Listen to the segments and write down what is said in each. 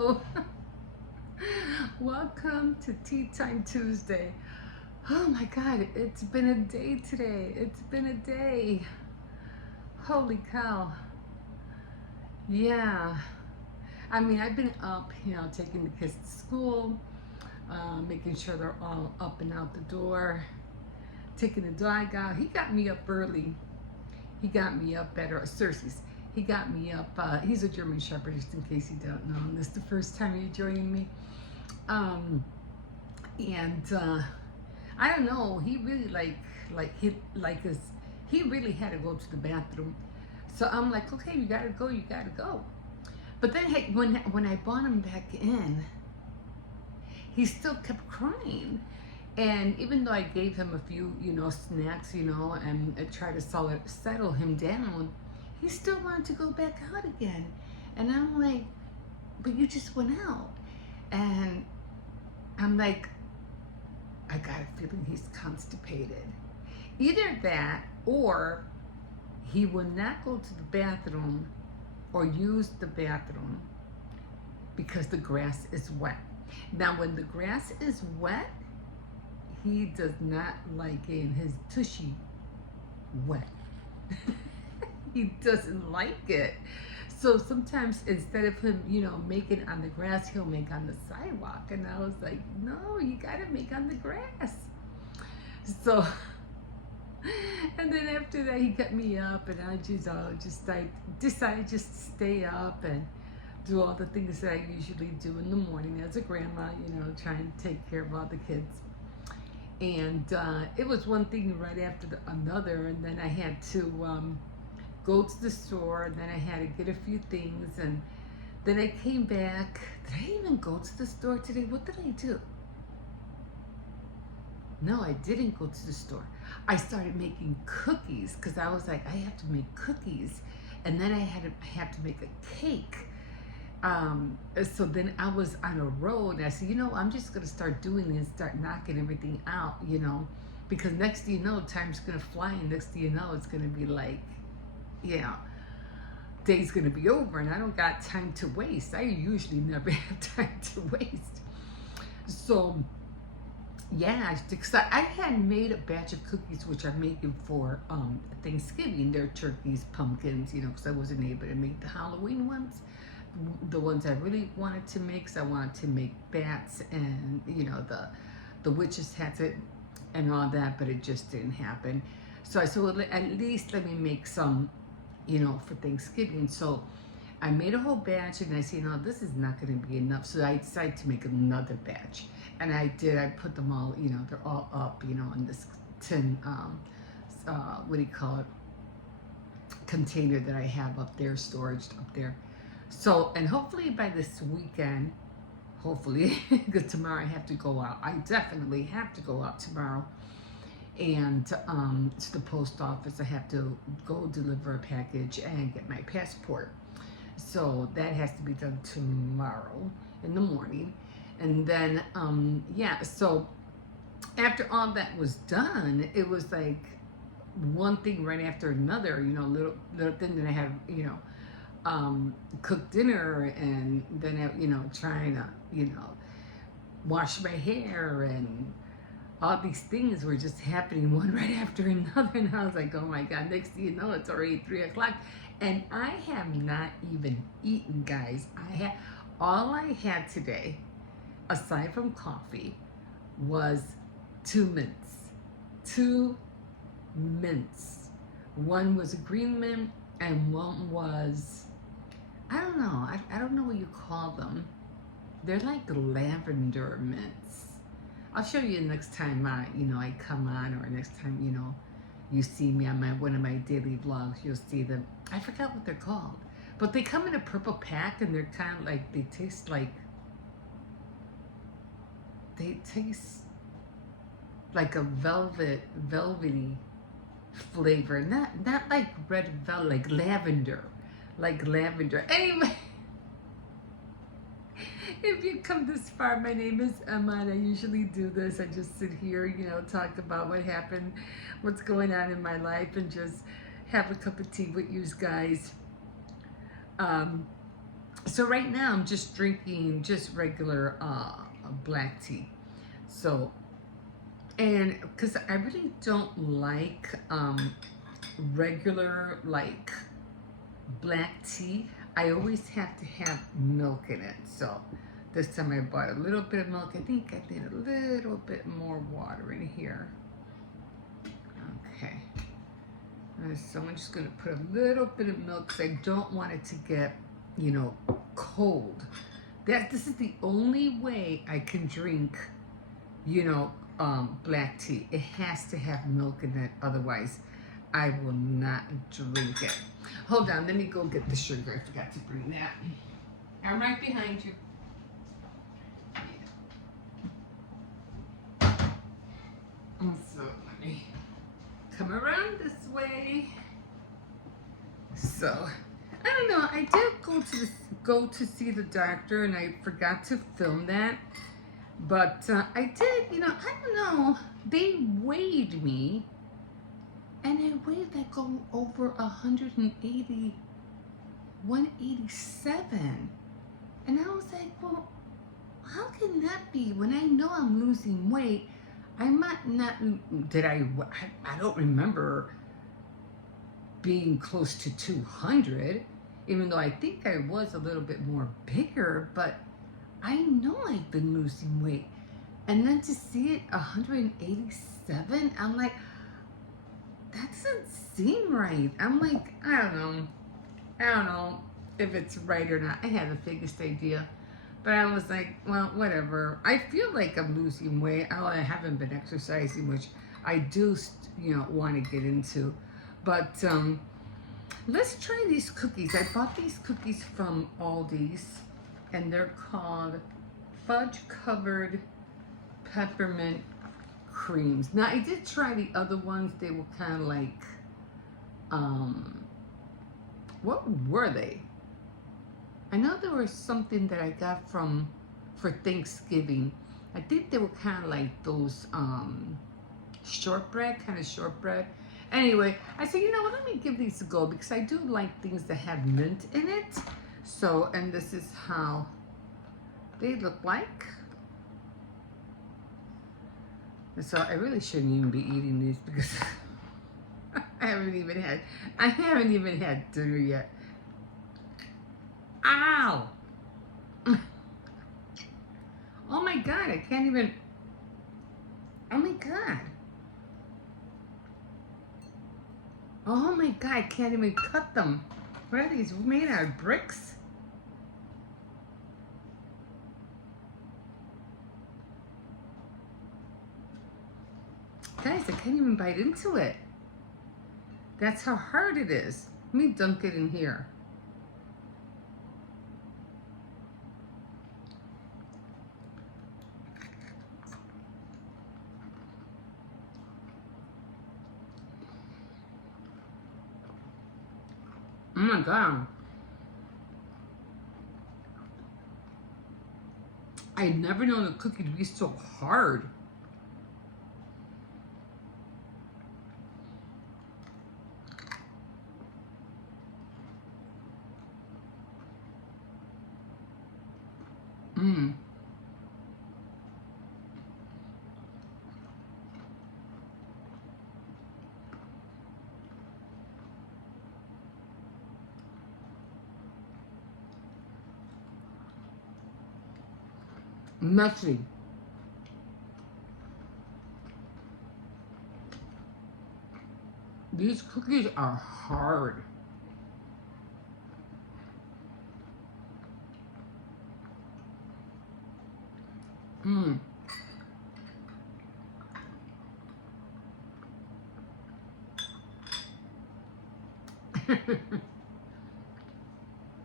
Hello. Welcome to Tea Time Tuesday. Oh my God, it's been a day today. It's been a day. Holy cow. Yeah. I mean, I've been up, taking the kids to school, making sure they're all up and out the door, taking the dog out. He got me up early. He got me up at Cersei's. He got me up. He's a German Shepherd, just in case you don't know. And this is the first time you're joining me. Um, and I don't know. He really he really had to go to the bathroom. So I'm like, okay, you gotta go, you gotta go. But then hey, when I brought him back in, he still kept crying. And even though I gave him a few, snacks, and I tried to settle him down, he still wanted to go back out again. And I'm like, but you just went out. And I'm like, I got a feeling he's constipated. Either that, or he will not go to the bathroom or use the bathroom because the grass is wet. Now, when the grass is wet, he does not like getting his tushy wet. He doesn't like it. So sometimes instead of him, making on the grass, he'll make on the sidewalk. And I was like, no, you gotta make on the grass. So, and then after that, he got me up, and I decided just to stay up and do all the things that I usually do in the morning as a grandma, trying to take care of all the kids. And it was one thing right after another, and then I had to go to the store, and then I had to get a few things, and then I came back. Did I even go to the store today? What did I do? No, I didn't go to the store. I started making cookies because I was like, I have to make cookies, and then I had to make a cake. So then I was on a road, and I said, I'm just gonna start doing this, start knocking everything out, because next thing you know, time's gonna fly, and next thing you know, it's gonna be like, day's gonna be over, and I don't got time to waste. I usually never have time to waste. So yeah, because I had made a batch of cookies, which I'm making for Thanksgiving. They're turkeys, pumpkins, because I wasn't able to make the Halloween ones. The ones I really wanted to make, so I wanted to make bats and the witches' hats and all that, but it just didn't happen. So I said, well, at least let me make some, for Thanksgiving. So I made a whole batch, and I said, this is not going to be enough. So I decided to make another batch, and I did. I put them all, they're all up, in this tin, what do you call it, container that I have up there, storage up there. So, and hopefully by this weekend, because tomorrow I have to go out. I definitely have to go out tomorrow. And to the post office, I have to go deliver a package and get my passport. So that has to be done tomorrow in the morning. And then, so after all that was done, it was like one thing right after another, little thing that I had, cook dinner, and then trying to wash my hair, and all these things were just happening one right after another, and I was like, oh my God, next thing you know, it's already 3 o'clock, and I have not even eaten, guys. All I had today, aside from coffee, was 2 mints. One was a green mint, and one was, I don't know. I don't know what you call them. They're like lavender mints. I'll show you next time I come on, or next time you see me on one of my daily vlogs. You'll see them. I forgot what they're called, but they come in a purple pack, and they're kind of like, they taste like a velvety flavor. Not like red velvet, like lavender. Anyway, if you come this far, my name is Emma, and I usually do this. I just sit here, talk about what happened, what's going on in my life, and just have a cup of tea with you guys. So right now I'm just drinking just regular black tea. So, and because I really don't like regular like black tea, I always have to have milk in it. So this time I bought a little bit of milk. I think I need a little bit more water in here. Okay. So I'm just gonna put a little bit of milk because I don't want it to get, you know, cold. This is the only way I can drink, you know, black tea. It has to have milk in it, otherwise I will not drink it. Hold on, let me go get the sugar. I forgot to bring that. I'm right behind you. And so let me come around this way. So I don't know. I did go to see the doctor, and I forgot to film that. But I did, you know, I don't know. They weighed me, and I weighed like over 180, 187. And I was like, well, how can that be when I know I'm losing weight? I might not, I don't remember being close to 200, even though I think I was a little bit more bigger, but I know I've been losing weight. And then to see it 187, I'm like, that doesn't seem right. I'm like, I don't know if it's right or not. I had the biggest idea. But I was like, well, whatever. I feel like I'm losing weight. I haven't been exercising, which I do, you know, want to get into. But let's try these cookies. I bought these cookies from Aldi's, and they're called fudge covered peppermint creams. Now I did try the other ones. They were kind of like, what were they? I know there was something that I got for Thanksgiving. I think they were kind of like those shortbread, kind of shortbread. Anyway, I said, you know what, let me give these a go because I do like things that have mint in it. So, and this is how they look like. And so I really shouldn't even be eating these because I haven't even had dinner yet. Ow! Oh my God, I can't even, oh my God. Oh my God, I can't even cut them. What are these made out of bricks? Guys, I can't even bite into it. That's how hard it is. Let me dunk it in here. Oh my God. I never known a cookie to be so hard. Mmm. Messy. These cookies are hard. Mmm.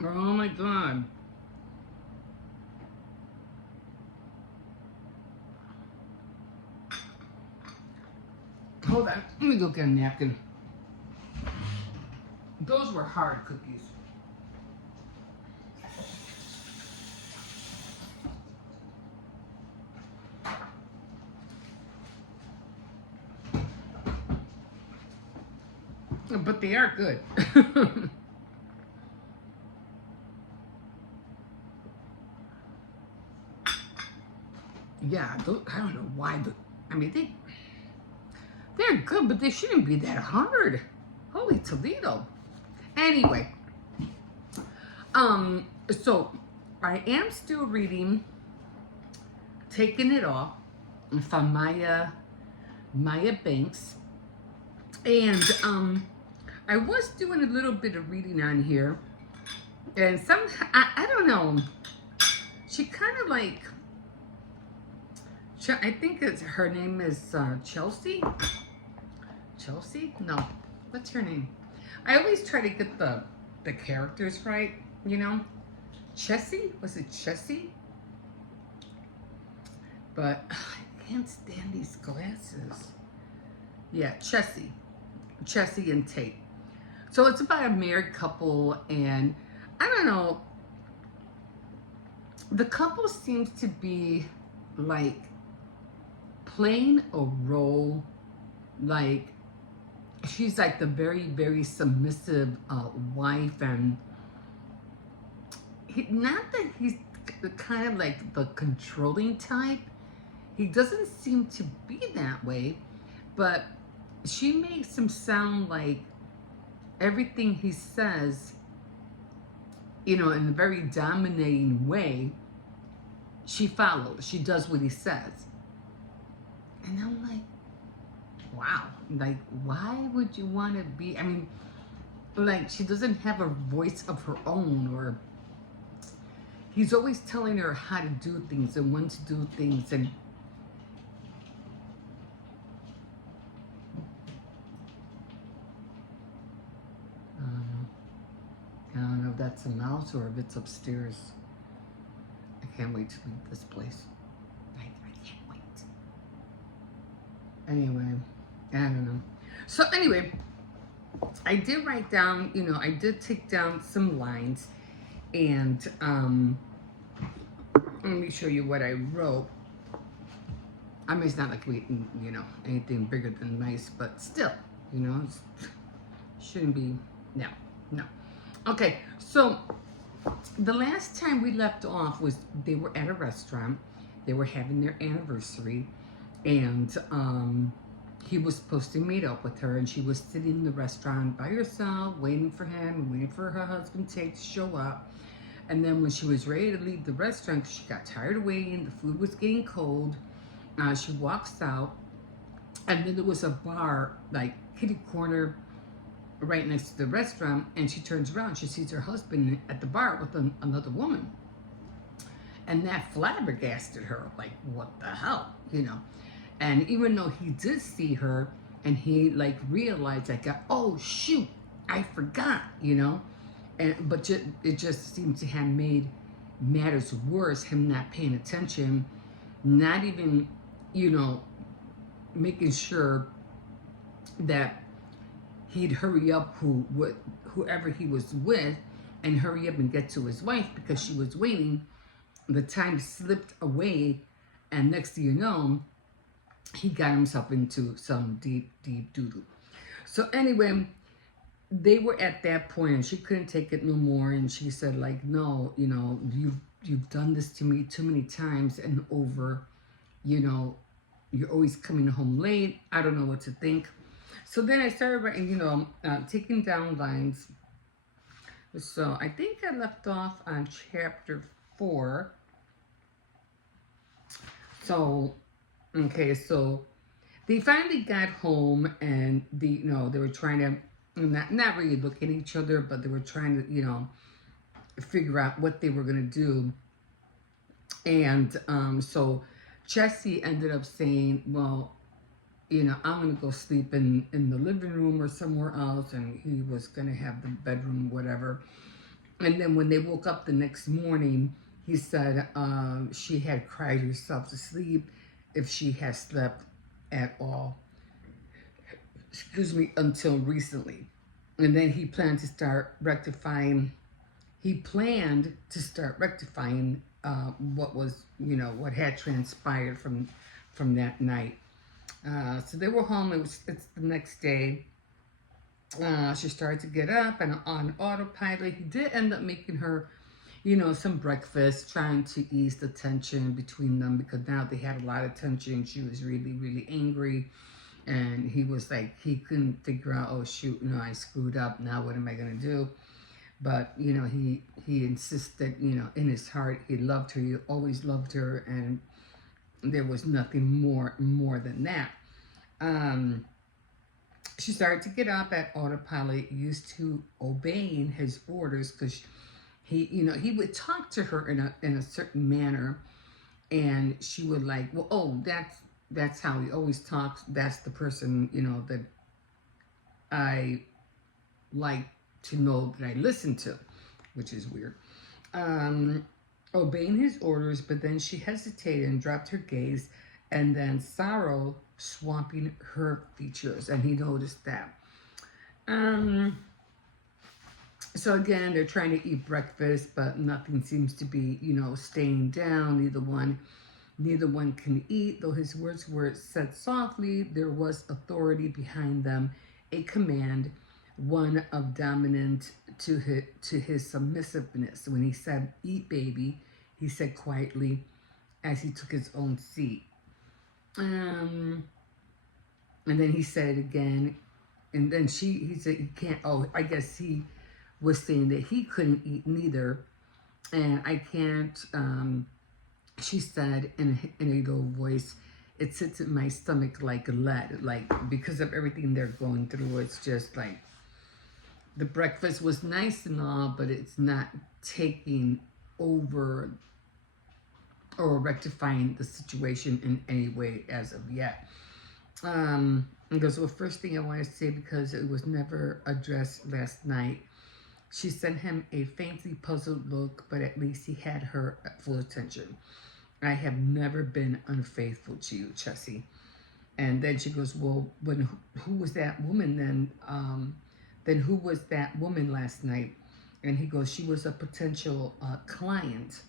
Oh my God. Hold on, let me go get a napkin. Those were hard cookies. But they are good. yeah, I don't know why, but I mean, they're good, but they shouldn't be that hard. Holy Toledo. Anyway, so I am still reading Taking It Off from Maya Banks. And I was doing a little bit of reading on here. And I don't know. She kind of like, I think her name is Chelsea. Chelsea? No. What's her name? I always try to get the characters right, you know? Chessie? Was it Chessie? But I can't stand these glasses. Yeah, Chessie. Chessie and Tate. So it's about a married couple, and I don't know. The couple seems to be like playing a role, like she's like the very, very submissive wife, and not that he's kind of like the controlling type. He doesn't seem to be that way, but she makes him sound like everything he says, you know, in a very dominating way, she follows. She does what he says. And I'm like, wow. Like, why would you want to be, I mean, like, she doesn't have a voice of her own, or he's always telling her how to do things and when to do things, and I don't know if that's a mouse or if it's upstairs. I can't wait to leave this place. I can't wait. Anyway, I don't know. So anyway, I did write down, you know, I did take down some lines, and let me show you what I wrote. I mean, it's not like we, you know, anything bigger than nice, but still, you know, shouldn't be, no. Okay, so the last time we left off was they were at a restaurant. They were having their anniversary, and he was supposed to meet up with her, and she was sitting in the restaurant by herself, waiting for him, waiting for her husband Tate to show up. And then when she was ready to leave the restaurant, she got tired of waiting, the food was getting cold, she walks out, and then there was a bar, like kitty corner, right next to the restaurant, and she turns around, she sees her husband at the bar with another woman. And that flabbergasted her, like, what the hell, you know? And even though he did see her, and he like realized, like, oh shoot, I forgot, you know? But it just seemed to have made matters worse, him not paying attention, not even, you know, making sure that he'd hurry up whoever he was with, and hurry up and get to his wife because she was waiting. The time slipped away, and next thing you know, he got himself into some deep doo-doo. So anyway, they were at that point, and she couldn't take it no more, and she said, like, no, you know, you've done this to me too many times and over, you know, you're always coming home late. I don't know what to think. So then I started writing, you know, taking down lines. So I think I left off on chapter 4. So, okay, so they finally got home, and you know, they were trying to not really look at each other, but they were trying to, you know, figure out what they were gonna do. And so Chessie ended up saying, well, you know, I'm gonna go sleep in the living room or somewhere else, and he was gonna have the bedroom, whatever. And then when they woke up the next morning, he said she had cried herself to sleep if she had slept at all, excuse me, until recently. And then he planned to start rectifying. What was, you know, what had transpired from that night. So they were home. It's the next day. She started to get up, and on autopilot, he did end up making her, some breakfast, trying to ease the tension between them because now they had a lot of tension. She was really, really angry. And he was like, he couldn't figure out, oh, shoot, I screwed up. Now what am I going to do? But, he insisted, in his heart, he loved her. He always loved her. And there was nothing more than that. Um, she started to get up at autopilot, used to obeying his orders because he would talk to her in a certain manner, and she would like, well, oh, that's how he always talks. That's the person, that I like to know that I listen to, which is weird. Um, Obeying his orders, but then she hesitated and dropped her gaze, and then sorrow swamping her features, and he noticed that. Um, so again, they're trying to eat breakfast, but nothing seems to be, staying down. Neither one can eat, though his words were said softly. There was authority behind them, a command, one of dominant to his submissiveness. When he said, "Eat, baby," he said quietly as he took his own seat. And then he said it again, and then he said he can't. Oh, I guess he was saying that he couldn't eat neither, and I can't. She said in a low voice, "It sits in my stomach like lead, like because of everything they're going through. It's just like the breakfast was nice and all, but it's not taking over or rectifying the situation in any way as of yet." And goes, well, first thing I want to say, because it was never addressed last night. She sent him a faintly puzzled look, but at least he had her full attention. "I have never been unfaithful to you, Chessie." And then she goes, well, who was that woman then? Then who was that woman last night? And he goes, she was a potential client.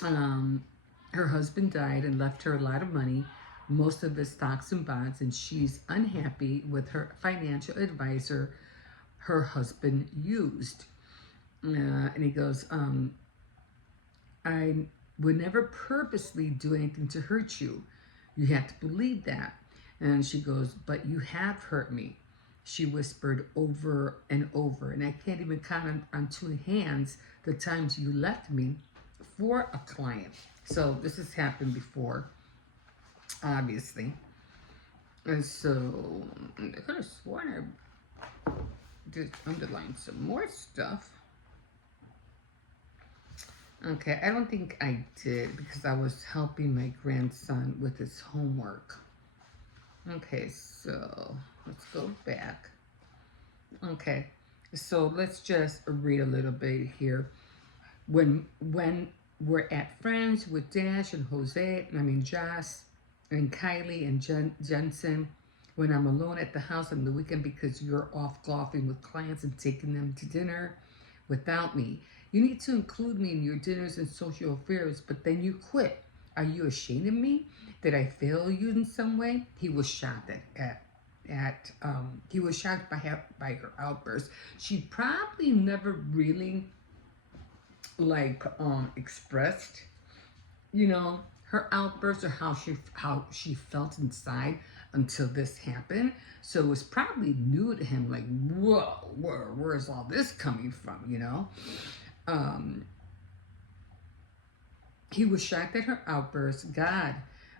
Her husband died and left her a lot of money, most of his stocks and bonds, and she's unhappy with her financial advisor her husband used. And he goes, I would never purposely do anything to hurt you. You have to believe that. And she goes, but you have hurt me, she whispered over and over. And I can't even count on two hands the times you left me for a client. So this has happened before, obviously. And so I could have sworn I did underline some more stuff. Okay, I don't think I did because I was helping my grandson with his homework. Okay, so let's go back. Okay, so let's just read a little bit here. When we're at Friends with Josh and Kylie and Jensen, when I'm alone at the house on the weekend because you're off golfing with clients and taking them to dinner without me. You need to include me in your dinners and social affairs, but then you quit. Are you ashamed of me? Did I fail you in some way? He was shocked he was shocked by her outburst. She probably never really expressed, her outburst or how she felt inside until this happened. So it was probably new to him, like, whoa, where's all this coming from, He was shocked at her outburst. God,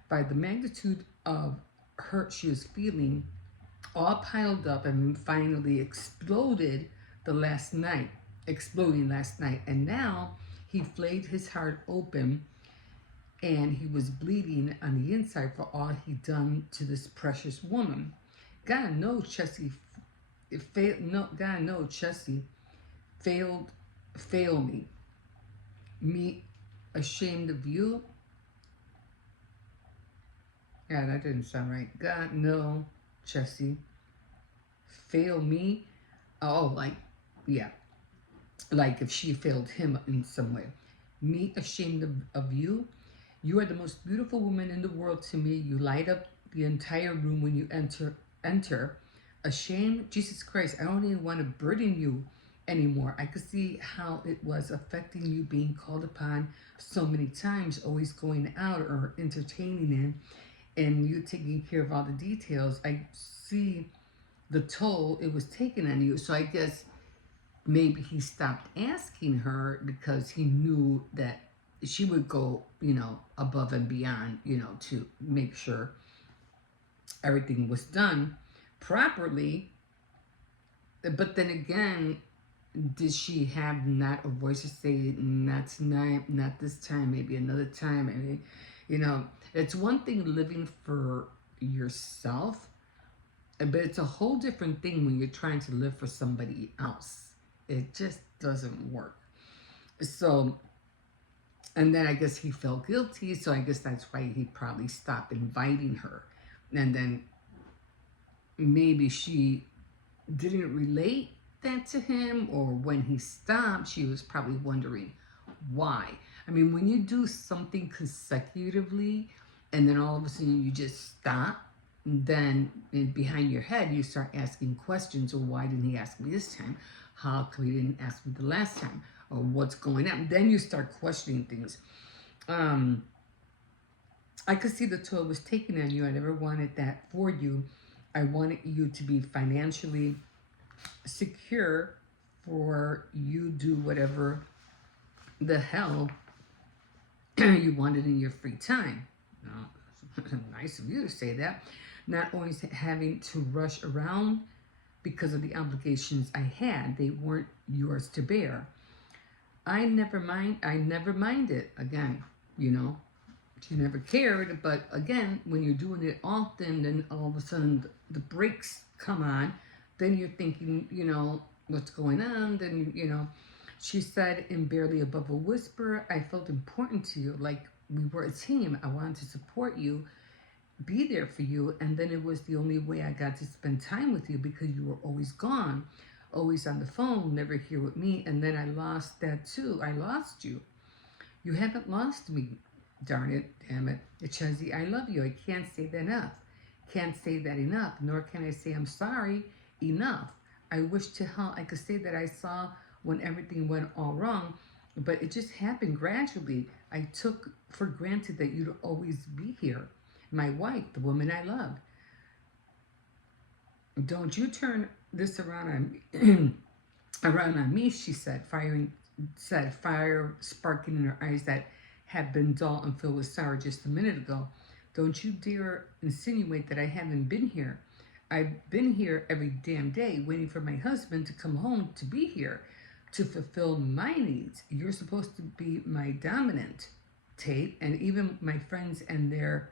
by the magnitude of hurt she was feeling, all piled up and finally exploding last night. And now he flayed his heart open and he was bleeding on the inside for all he'd done to this precious woman. God knows Chessie failed me. Me ashamed of you. Yeah, that didn't sound right. God, no, Chessie. Fail me. Oh, yeah. Like if she failed him in some way. Me ashamed of you. You are the most beautiful woman in the world to me. You light up the entire room when you enter. Ashamed? Jesus Christ, I don't even want to burden you anymore. I could see how it was affecting you being called upon so many times, always going out or entertaining him, and you taking care of all the details. I see the toll it was taking on you. So I guess maybe he stopped asking her because he knew that she would go, above and beyond, to make sure everything was done properly. But then again, did she have not a voice to say, not tonight, not this time, maybe another time? I mean, it's one thing living for yourself, but it's a whole different thing when you're trying to live for somebody else. It just doesn't work. So, and then I guess he felt guilty, so I guess that's why he probably stopped inviting her. And then maybe she didn't relate that to him, or when he stopped, she was probably wondering why. I mean, when you do something consecutively and then all of a sudden you just stop, then behind your head you start asking questions. Or why didn't he ask me this time? How come he didn't ask me the last time? Or what's going on? Then you start questioning things. I could see the toll was taken on you. I never wanted that for you. I wanted you to be financially secure, for you do whatever the hell you wanted in your free time. Nice of you to say that. Not always having to rush around because of the obligations I had. They weren't yours to bear. I never minded. Again, she never cared. But again, when you're doing it often, then all of a sudden the brakes come on. Then you're thinking, what's going on? Then, she said in barely above a whisper, I felt important to you, like we were a team. I wanted to support you, be there for you. And then it was the only way I got to spend time with you, because you were always gone, always on the phone, never here with me. And then I lost that too. I lost you. You haven't lost me. Darn it, damn it. Chezzy, I love you. I can't say that enough. Can't say that enough. Nor can I say I'm sorry enough. I wish to hell I could say that I saw when everything went all wrong, but it just happened gradually. I took for granted that you'd always be here. My wife, the woman I loved. Don't you turn this around on me, she said, fire sparking in her eyes that had been dull and filled with sorrow just a minute ago. Don't you dare insinuate that I haven't been here. I've been here every damn day waiting for my husband to come home to be here to fulfill my needs. You're supposed to be my dominant, Tate, and even my friends and their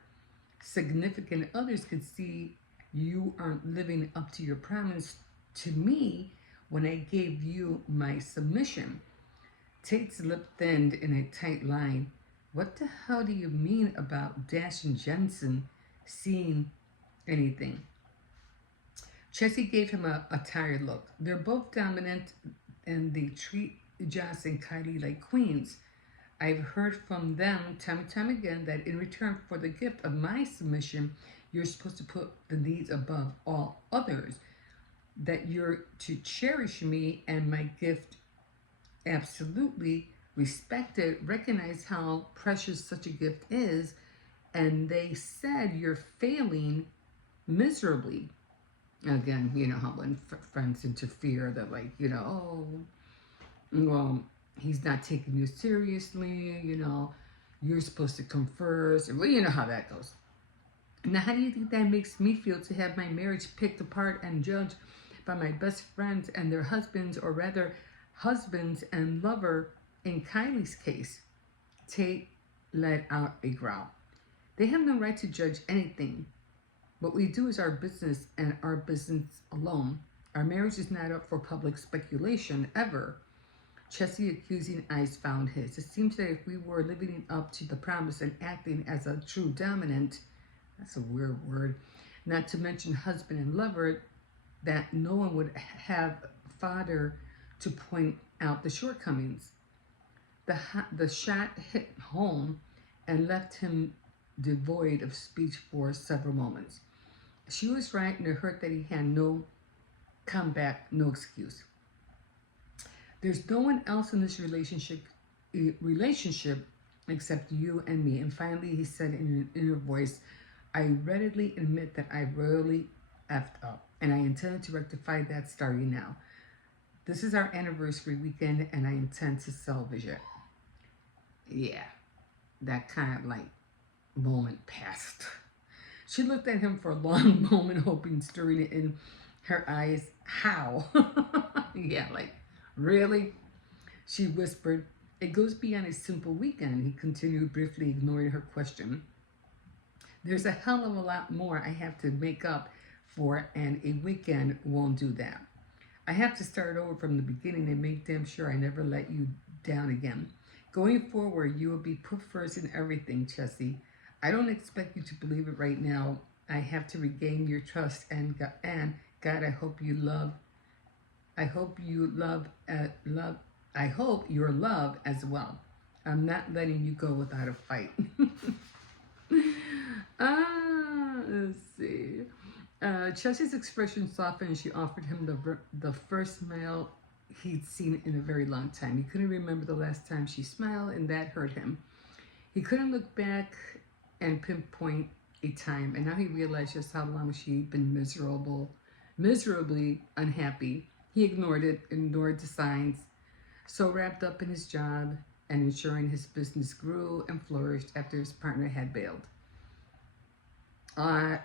significant others could see you aren't living up to your promise to me when I gave you my submission. Tate's lip thinned in a tight line. What the hell do you mean about Dash and Jensen seeing anything? Chessie gave him a tired look. They're both dominant and they treat Joss and Kylie like queens. I've heard from them time and time again that in return for the gift of my submission, you're supposed to put the needs above all others, that you're to cherish me and my gift absolutely, respect it, recognize how precious such a gift is, and they said you're failing miserably. Again, you know how when friends interfere, they're like, oh, well, he's not taking you seriously, you're supposed to come first. Well, you know how that goes. Now, how do you think that makes me feel to have my marriage picked apart and judged by my best friends and their husbands, or rather, husbands and lover in Kylie's case? Tate let out a growl. They have no right to judge anything. What we do is our business and our business alone. Our marriage is not up for public speculation, ever. Chessie's accusing eyes found his. It seems that if we were living up to the promise and acting as a true dominant, that's a weird word, not to mention husband and lover, that no one would have fodder to point out the shortcomings. The shot hit home and left him devoid of speech for several moments. She was right, and it hurt that he had no comeback, no excuse. There's no one else in this relationship except you and me. And finally, he said in an inner voice, I readily admit that I really effed up, and I intend to rectify that starting now. This is our anniversary weekend, and I intend to salvage it. Yeah, that kind of like moment passed. She looked at him for a long moment, hoping, stirring it in her eyes. How? Yeah, like, really? She whispered. It goes beyond a simple weekend, he continued, briefly ignoring her question. There's a hell of a lot more I have to make up for, and a weekend won't do that. I have to start over from the beginning and make damn sure I never let you down again. Going forward, you will be put first in everything, Chessie. I don't expect you to believe it right now. I have to regain your trust, and God, I hope you love. I hope you love. I hope your love as well. I'm not letting you go without a fight. Let's see. Chelsea's expression softened and she offered him the first smile he'd seen in a very long time. He couldn't remember the last time she smiled, and that hurt him. He couldn't look back and pinpoint a time, and now he realized just how long she'd been miserably unhappy. He ignored the signs, so wrapped up in his job and ensuring his business grew and flourished after his partner had bailed. All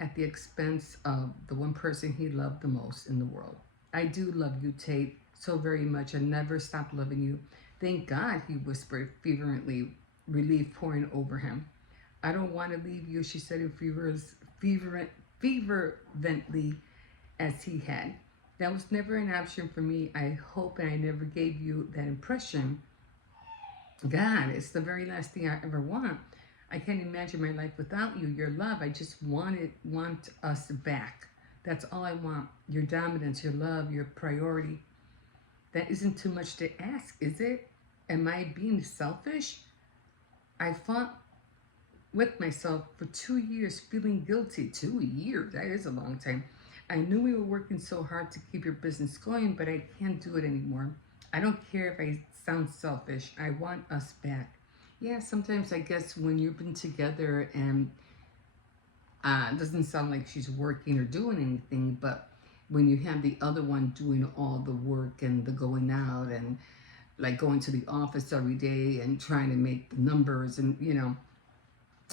at the expense of the one person he loved the most in the world. I do love you, Tate, so very much. I never stopped loving you. Thank God, he whispered fervently, relief pouring over him. I don't want to leave you, she said in fervently as he had. That was never an option for me. I hope I never gave you that impression. God, it's the very last thing I ever want. I can't imagine my life without you, your love. I just want us back. That's all I want. Your dominance, your love, your priority. That isn't too much to ask, is it? Am I being selfish? I fought with myself for 2 years, feeling guilty. 2 years, that is a long time. I knew we were working so hard to keep your business going, but I can't do it anymore. I don't care if I sound selfish. I want us back. Yeah, sometimes I guess when you've been together and it doesn't sound like she's working or doing anything, but when you have the other one doing all the work and the going out and like going to the office every day and trying to make the numbers and,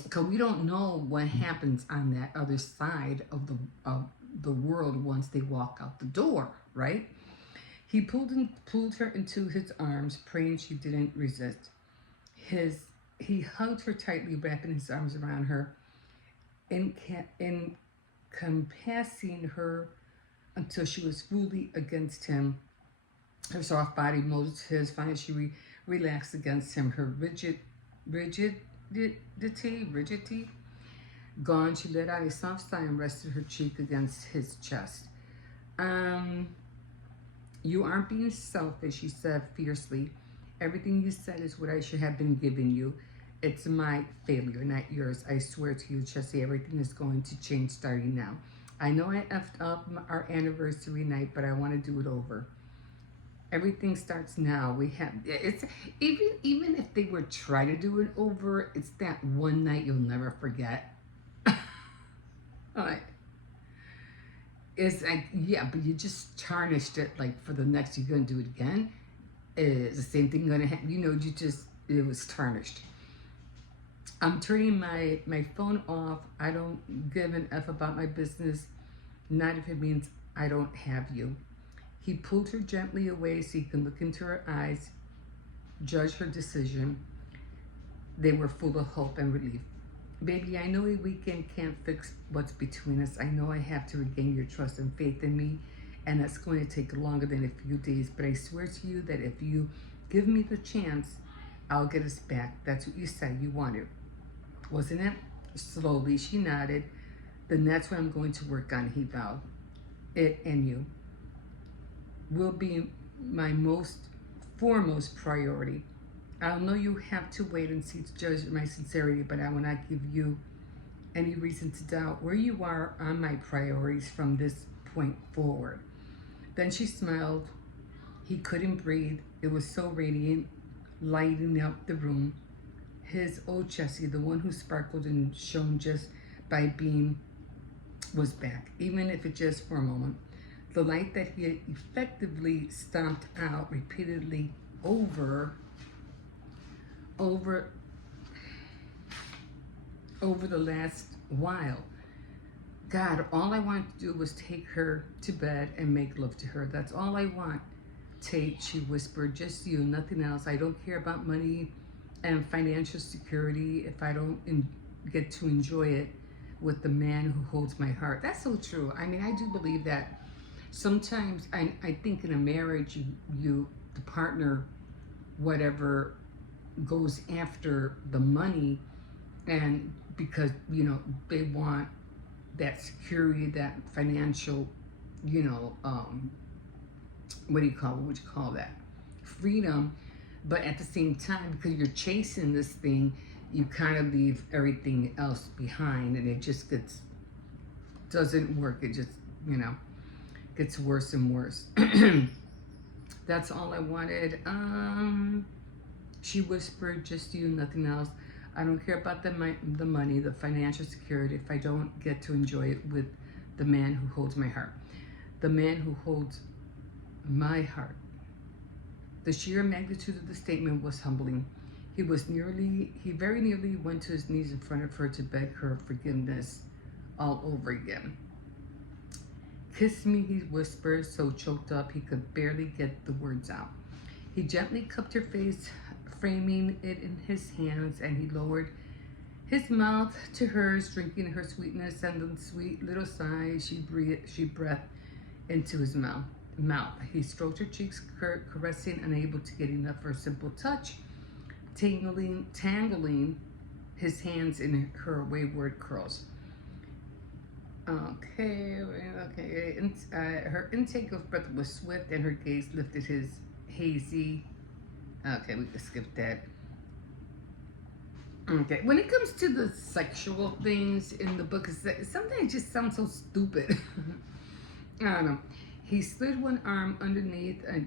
because we don't know what happens on that other side of the world once they walk out the door, right? He pulled her into his arms, praying she didn't resist. He hugged her tightly, wrapping his arms around her, encompassing her until she was fully against him. Her soft body molded his. Finally, she relaxed against him. Her rigidity gone, she let out a soft sigh and rested her cheek against his chest. You aren't being selfish, she said fiercely. Everything you said is what I should have been giving you. It's my failure, not yours. I swear to you, Chessie, everything is going to change starting now. I know I effed up our anniversary night, but I want to do it over. Everything starts now. It's even if they were trying to do it over, it's that one night you'll never forget. Like, it's like, yeah, but you just tarnished it. Like for the next, you're gonna do it again. Is the same thing gonna happen? It was tarnished. I'm turning my phone off. I don't give an F about my business, not if it means I don't have you. He pulled her gently away so he could look into her eyes, judge her decision. They were full of hope and relief. Baby, I know a weekend can't fix what's between us. I know I have to regain your trust and faith in me, and that's going to take longer than a few days. But I swear to you that if you give me the chance, I'll get us back. That's what you said you wanted, wasn't it? Slowly, she nodded. Then that's what I'm going to work on, he vowed. It and you will be my foremost priority. I know you have to wait and see to judge my sincerity, but I will not give you any reason to doubt where you are on my priorities from this point forward. Then she smiled. He couldn't breathe. It was so radiant, lighting up the room. His old Chessie, the one who sparkled and shone just by being, was back, even if it just for a moment. The light that he had effectively stomped out repeatedly over the last while. God, all I wanted to do was take her to bed and make love to her. That's all I want, Tate, she whispered. Just you, nothing else. I don't care about money and financial security if I don't get to enjoy it with the man who holds my heart. That's so true. I mean, I do believe that. Sometimes I think in a marriage, the partner, whatever, goes after the money, and because, you know, they want that security, that financial, you know, what would you call that? Freedom. But at the same time, because you're chasing this thing, you kind of leave everything else behind, and it just doesn't work. It just, you know, gets worse and worse. That's all I wanted. She whispered, just you, nothing else. I don't care about the money, the financial security, if I don't get to enjoy it with the man who holds my heart. The man who holds my heart. The sheer magnitude of the statement was humbling. He very nearly went to his knees in front of her to beg her forgiveness all over again. Kiss me, he whispered, so choked up he could barely get the words out. He gently cupped her face, framing it in his hands, and he lowered his mouth to hers, drinking her sweetness and the sweet little sigh she breathed into his mouth. He stroked her cheeks, caressing, unable to get enough for a simple touch, tangling his hands in her wayward curls. Okay. Her intake of breath was swift, and her gaze lifted his hazy. Okay, we can skip that. Okay, when it comes to the sexual things in the book, sometimes it just sounds so stupid. I don't know. He slid one arm underneath, and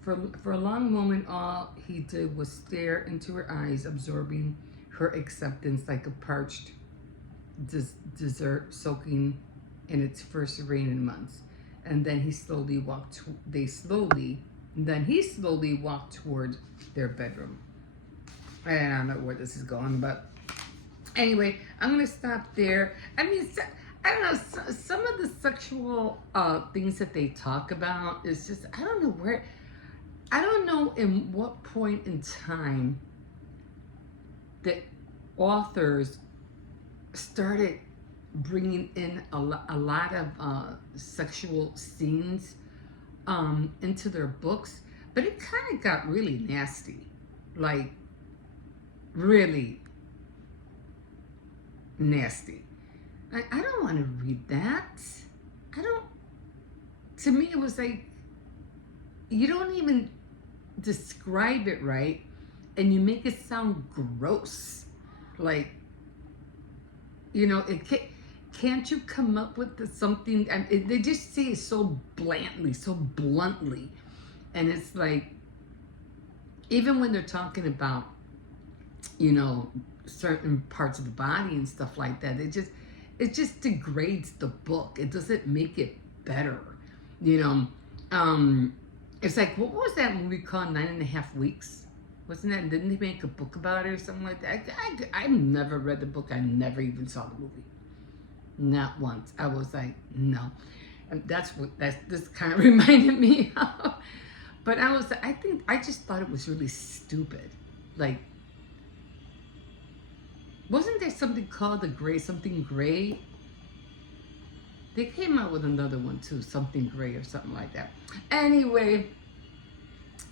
for a long moment, all he did was stare into her eyes, absorbing her acceptance like a parched dessert soaking in its first rain in months. And then he slowly walked toward their bedroom. I don't know where this is going, but anyway, I'm gonna stop there. I mean, I don't know, some of the sexual things that they talk about is just, I don't know in what point in time the authors started bringing in a lot of sexual scenes into their books, but it kind of got really nasty, like really nasty. I don't want to read that. To me it was like, you don't even describe it right, and you make it sound gross. Like, you know, can't you come up with something? They just say it so bluntly. And it's like, even when they're talking about, you know, certain parts of the body and stuff like that, it just degrades the book. It doesn't make it better. You know, it's like, what was that movie called, 9.5 Weeks? Wasn't that, didn't they make a book about it or something like that? I never read the book. I never even saw the movie. Not once. I was like, no. And this kind of reminded me of. But I just thought it was really stupid. Like, wasn't there something called something gray? They came out with another one too, something gray or something like that. Anyway,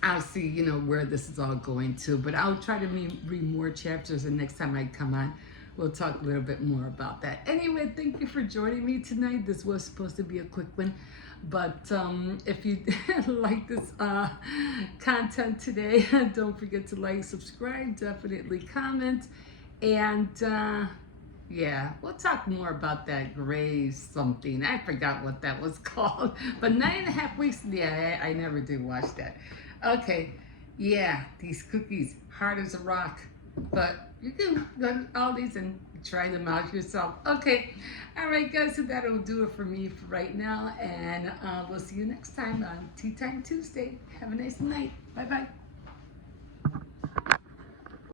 I'll see, you know, where this is all going to, but I'll try to read more chapters, and next time I come on, we'll talk a little bit more about that. Anyway, thank you for joining me tonight. This was supposed to be a quick one, but if you like this content today, don't forget to like, subscribe, definitely comment, and Yeah, we'll talk more about that gray something. I forgot what that was called. But 9.5 weeks, yeah, I never do watch that. Okay, yeah, these cookies, hard as a rock. But you can go to Aldi's and try them out yourself. Okay, all right, guys, so that'll do it for me for right now. And we'll see you next time on Tea Time Tuesday. Have a nice night. Bye-bye.